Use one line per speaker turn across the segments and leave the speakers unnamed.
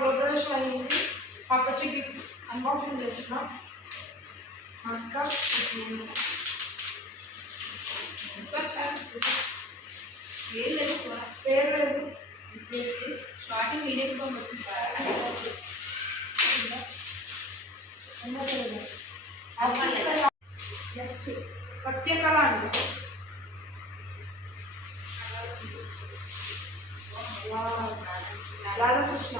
గృహప్రవేశం అయ్యింది. పాప వచ్చి గిఫ్ట్స్ అన్బాక్సింగ్ చేస్తున్నాం అక్క
ఏం లేదు
పేరు లేదు.
స్టార్టింగ్ వీడియో పంపిస్తుంది
నెక్స్ట్ సత్యకళ అండి. రాధాకృష్ణ.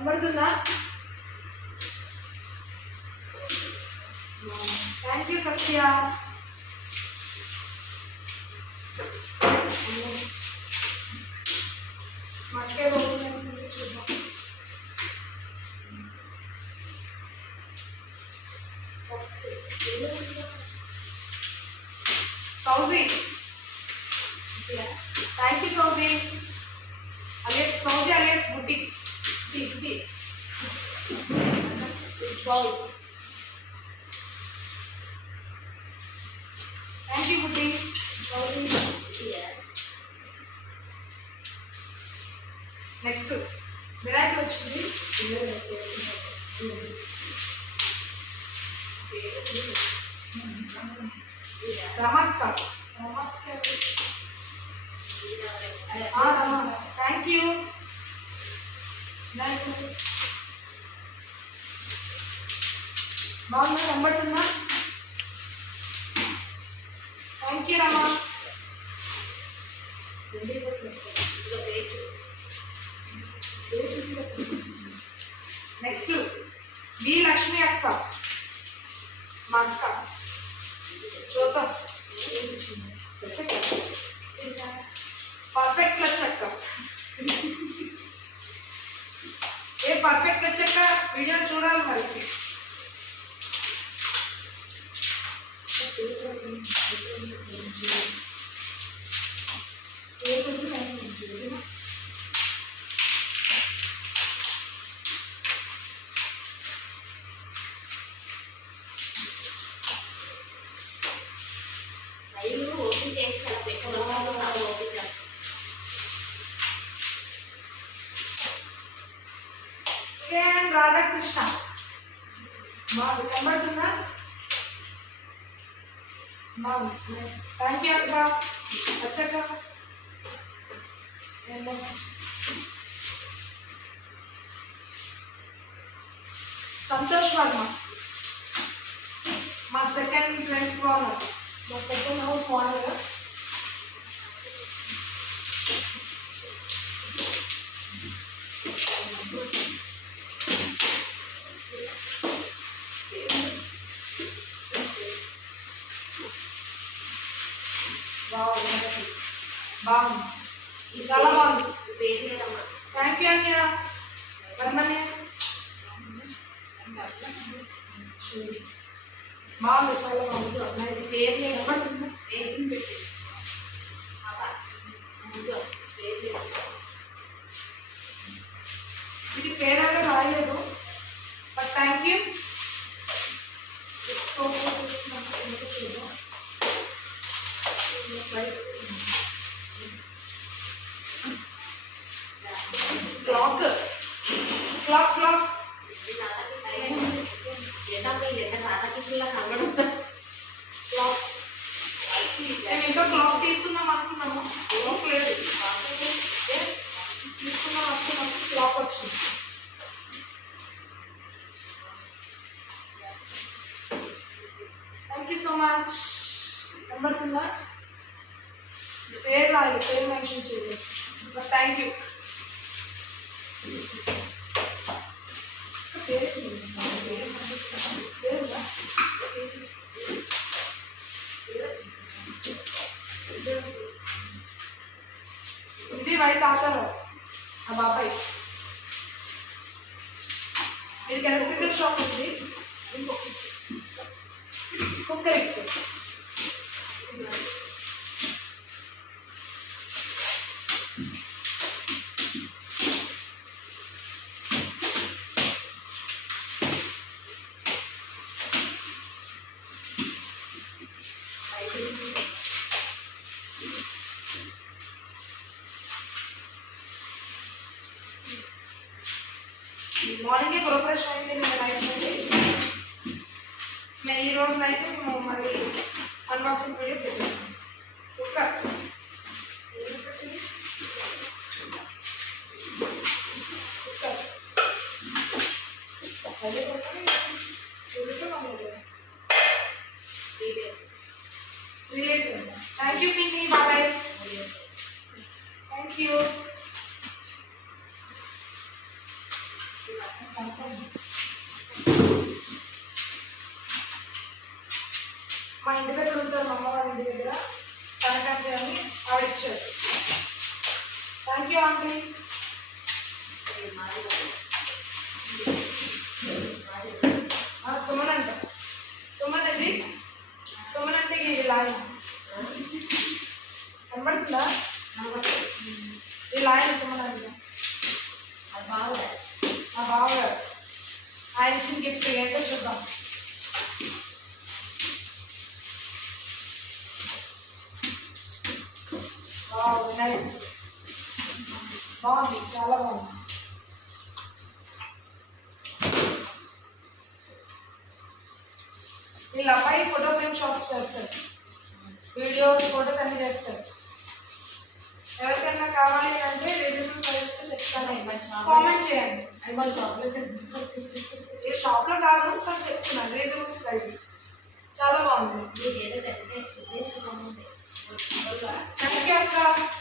కనబడుతుందా థ్యాంక్ యూ సత్య మట్టే ఓపెన్ చేస్తుంది చూద్దాం Souji thank you Souji alias Souji alias బుడ్డి బుడ్డి బుడ్డి బౌల్ థ్యాంక్ యూ బుడ్డి సౌజీ నెక్స్ట్ వినాయకుడు వచ్చింది రమక్క రమక్క రమ థ్యాంక్ యూ వినాయకుడు బాగుందా కనబడుతుందా? Thank you Rama next V Lakshmi అక్క. మా అక్క. చూద్దాం పర్ఫెక్ట్ క్లచ్ అక్క. పర్ఫెక్ట్ క్లచ్ అక్క వీడియో చూడాలి మరి ఏ కొంచెం బాగుంది. నైస్ థ్యాంక్ యూ అక్క వచ్చాక సంతోష్ వర్మ. మా సెకండ్ ఫ్రెండ్ ఓనర్ మా సెకండ్ హౌస్ ఓనర్ బాగుంది బాగుంది చాలా బాగుంది
పేరు లేదమ్మా
థ్యాంక్ యూ అన్నయ్య వరమన్య బాగుంది చాలా బాగుంది నైస్
పేరు లేదమ్మా పేరు పెట్టి పేరు లేదు
ఇది పేరైతే రాయలేదు
but thank you clock clock
clock మేము ఇంకా క్లాక్ తీసుకుందాం అనుకున్నాము క్లాక్ లేదు తీసుకుందాం అనుకున్నాము క్లాక్ వచ్చింది థ్యాంక్ యూ సో మచ్ కనబడుతుందా పేరు రాయాలి పేరు మెన్షన్ చేయాలి థ్యాంక్ యూ ఇది వైట్ ఆకారం ఆ బాబాయ్ వీరికి ఎలక్ట్రికల్ షాప్ ఉంది కుక్కర్ ఇచ్చారు రోజు నైట్ మేము మళ్ళీ అన్బాక్సింగ్ వీడియో పెట్టాము. కుక్కర్ కుక్కర్ అదే కొట్టాలి రిలేట్ థ్యాంక్ యూ పిన్ని బాబాయ్ థ్యాంక్ యూ మా ఇంటి దగ్గర ఉంటారు మా అమ్మ వాళ్ళ ఇంటి దగ్గర కనకాంటి అని ఆవిడ ఇచ్చారు థ్యాంక్ యూ ఆంటీ ఆ, సుమన్ అంట సుమన్ ఇది సుమన్ అంటే ఇది లాయన కనబడుతుందా ఈ లాయన సుమన్ అంట మా బావగారు ఆయన ఇచ్చిన గిఫ్ట్ ఏంటో చూద్దాం వావ్, వినాయక్. బాగుంది చాలా బాగుంది. వీళ్ళ అబ్బాయి ఫోటో ఫ్రేమ్ షాప్స్ చేస్తారు. వీడియోస్ ఫోటోస్ అన్ని చేస్తారు. ఎవరికైనా కావాలి అంటే రీజనబుల్ ప్రైస్లో చెప్తాను. కామెంట్ చేయండి. ఈ షాప్లో కాదు కానీ చెప్తున్నాను రీజనబుల్ ప్రైసెస్ చాలా బాగుంది. యూ అక్క పేరు అక్క.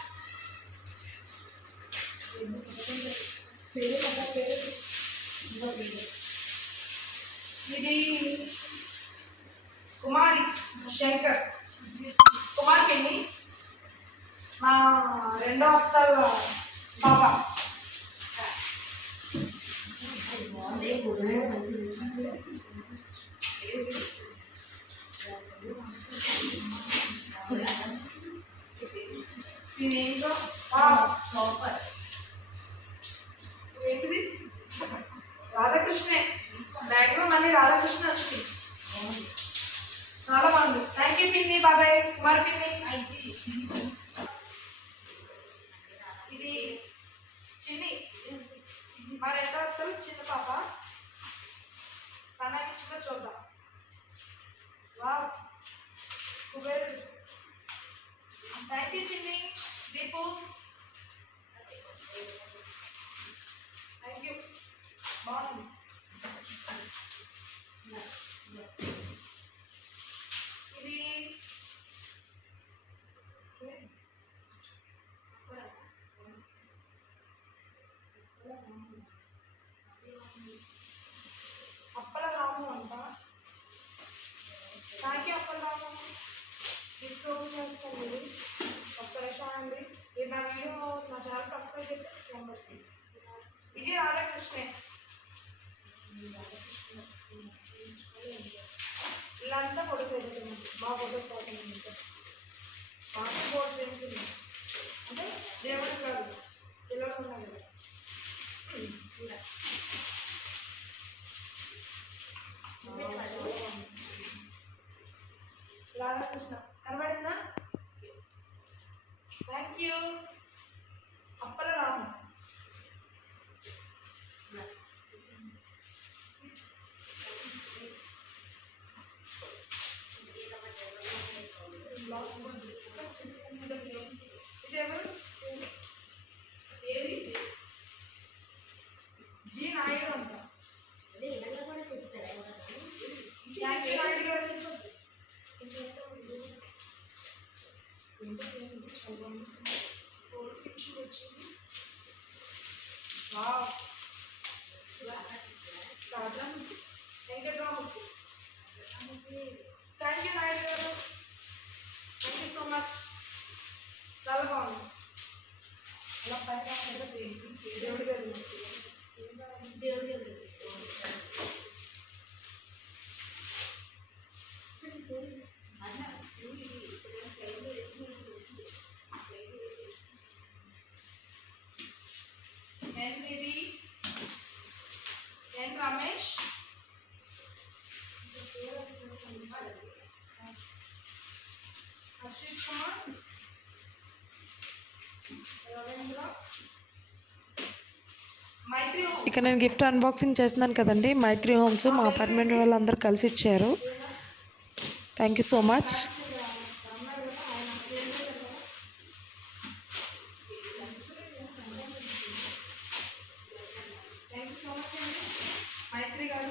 ఇది కుమారి శంకర్. కుమార్కి మా రెండో అత్త పాప ఇది ఏంటో ఆ, ఏంటిది రాధాకృష్ణే మ్యాక్సిమం అన్ని రాధాకృష్ణ వచ్చింది చాలా బాగుంది థ్యాంక్ యూ పిన్ని బాబాయ్ కుమార్ పిన్ని ఇది చిన్ని మా రెండో అత్తలు చిన్న పాప తన ఇచ్చిన చూద్దాం వా కుబేర్ థ్యాంక్ యూ చిన్ని దీపు థ్యాంక్ యూ బాగుంది ఇది అప్పల రాము అంట thank you Appala Ramu discount చేస్తాను మీరు ఒక్క నిమిషం అండి మీరు నా వీడియో నా ఛానల్ సబ్స్క్రైబ్ చేస్తే ఫోన్ పెట్టి ఇది రాధాకృష్ణే. ఇల్లంతా ఫోటోస్ అయిపోతుంది మా ఫోటోస్ పోతుంది మాకు ఫోటోస్ అంటే దేవుడు కాదు. పిల్లలు ఉన్నాయి 也就是这个。
ఇక నేను గిఫ్ట్ అన్బాక్సింగ్ చేస్తున్నాను కదండి. మైత్రి హోమ్స్ మా అపార్ట్మెంట్ వాళ్ళందరూ కలిసి ఇచ్చారు. Thank you so much
Maitri గారు ఆయన సేమ్ చేశారు కదా థ్యాంక్ యూ సో మచ్ అండి మైత్రి గారు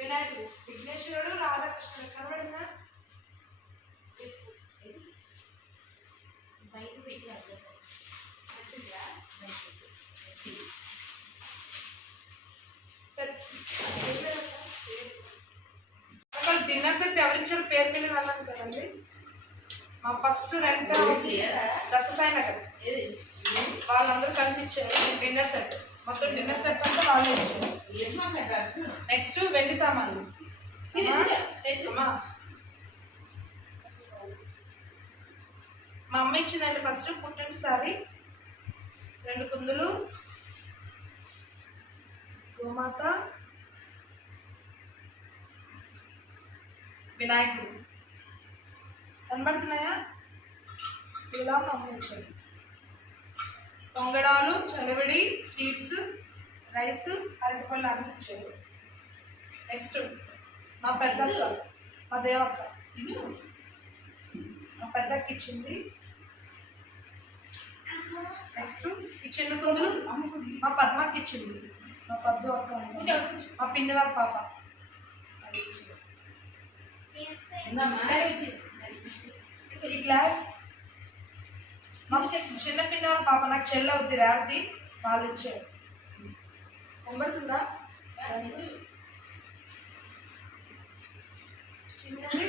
వినాయకుడు విఘ్నేశ్వరుడు రాధాకృష్ణుడు కనబడిందా
బయట పెట్టి వద్దు.
అక్కడ ఎవరిచ్చారు పేరు తెలియదు అన్నాను కదండి. మా ఫస్ట్ రెంట్ దత్తసాయి నగర్. వాళ్ళందరూ కలిసి ఇచ్చారు. డిన్నర్ సెట్ మొత్తం డిన్నర్ సెట్ అంతా వాళ్ళే ఇచ్చారు. నెక్స్ట్ వెండి సామాన్లు. మా అమ్మ ఇచ్చిందండి ఫస్ట్ పుట్టింటి సారీ. రెండు కుందులు. గోమాత. వినాయకుడు. కనబడుతున్నాయా? ఇలా ఇచ్చారు పొంగడాలు చలవిడి స్వీట్స్ రైస్ అరటిపళ్ళు అన్ని ఇచ్చారు నెక్స్ట్ మా పెద్దక్క మా దేవక్క. మా పెద్దక్క ఇచ్చింది. నెక్స్ట్ ఈ చిన్న కుందులు మా పద్మకి ఇచ్చింది. మా పద్దు అక్క. మా పిన్ని వాళ్ళ పాప. అది ఇచ్చింది. ఈ గ్లాస్ మా చి- చిన్న పిన్న వాళ్ళ పాప నాకు చెల్లి అవుద్ది రేవతి వాళ్ళు ఇచ్చారు కనబడుతుందా? చిన్నది.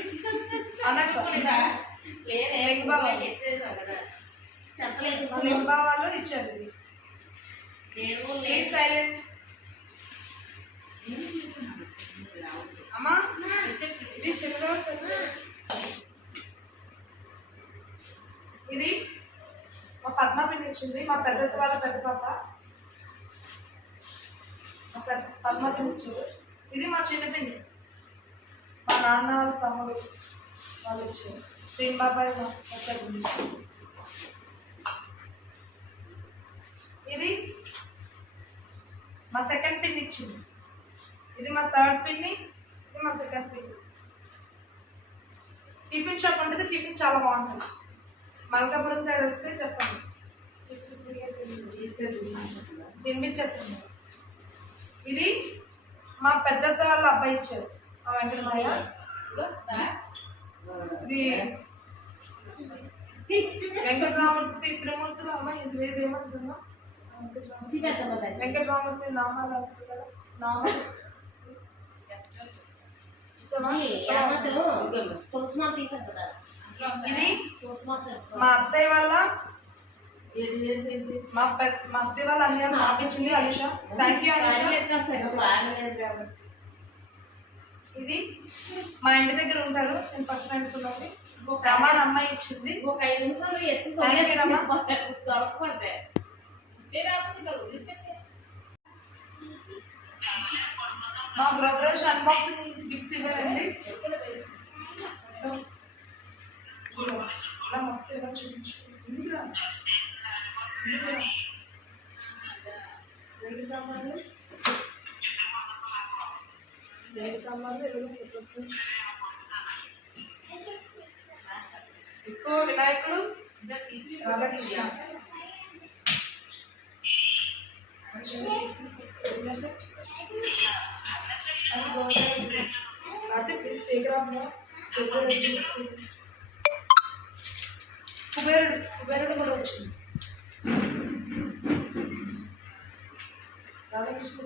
చెప్పలేదు.
వాళ్ళు ఇచ్చారు. ప్లీజ్ సైలెంట్ అమ్మా ఇది చిన్న ఇది మా పద్మ పిండి ఇచ్చింది మా పెద్ద వాళ్ళ పెద్ద పాప. మా పెద్ద పద్మ పిండి ఇచ్చారు ఇది మా చిన్న పిండి. మా నాన్న వాళ్ళ తమ్ముడు వాళ్ళు ఇచ్చారు శ్రీన్ బాబాయ్ వచ్చారు ఇది మా సెకండ్ పిన్ ఇచ్చింది ఇది మా థర్డ్ పిన్ని ఇది మా సెకండ్ పిన్ టిఫిన్ షాప్ ఉంటుంది టిఫిన్ చాలా బాగుంటుంది. మల్కాపురం సైడ్ వస్తే చెప్పండి. టిఫిన్ ఫ్రీగా తిని- తినిపించేస్తాను. ఇది మా పెద్దత్త వాళ్ళ అబ్బాయి ఇచ్చారు. మా వెంకటమయ్య ఇది వెంకటరామూర్తి త్రిమూర్తులు అమ్మాయి ఇది వేది ఏమంటున్నా వెంకటరామూర్తి వెంకటరామూర్తి నామాలు అంటారు కదా. నామాలు. ఇది మా అత్తయ్య వాళ్ళ మా మా అత్తయ్య వాళ్ళ అన్నయ్య పంపించింది అనుష. Thank you Anusha. ఇది మా ఇంటి దగ్గర ఉంటారు. నేను ఫస్ట్ అనుకున్నది రమాన్ అమ్మాయి ఇచ్చింది.
ఒక ఐదు నిమిషాలు ఎత్తి
Thank you, రమ.
దొరకపోతే
మా బ్రదర్స్ అన్బాక్సింగ్ గిఫ్ట్స్ ఇవ్వాలండి ఇలా మొత్తం ఇలా చూపించు ఎందుకురా? ఎందుకురా? రెండు సామాన్లు రెండు సామాన్లు ఎలాగో ఫోటో ఎక్కువ వినాయకుడు రాధాకృష్ణ లేకపోతే ప్లీజ్ స్పీకర్ ఆఫ్ కుబేరుడు కుబేరుడు కూడా వచ్చింది Radhakrishna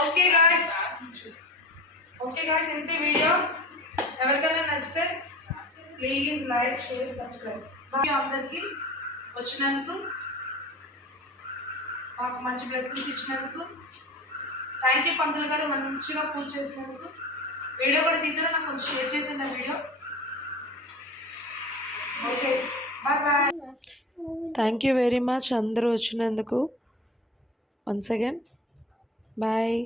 okay guys okay guys ఇంత వీడియో ఎవరికైనా నచ్చితే ప్లీజ్ లైక్ షేర్ సబ్స్క్రైబ్ అందరికీ వచ్చినందుకు మాకు మంచి బ్లెస్సింగ్స్ ఇచ్చినందుకు. థ్యాంక్ యూ పంతులు గారు మంచిగా పూజ చేసినందుకు. వీడియో కూడా తీసారు? నాకు కొంచెం షేర్ చేసింది ఆ video okay bye bye
thank you very much అందరూ వచ్చినందుకు. Once again bye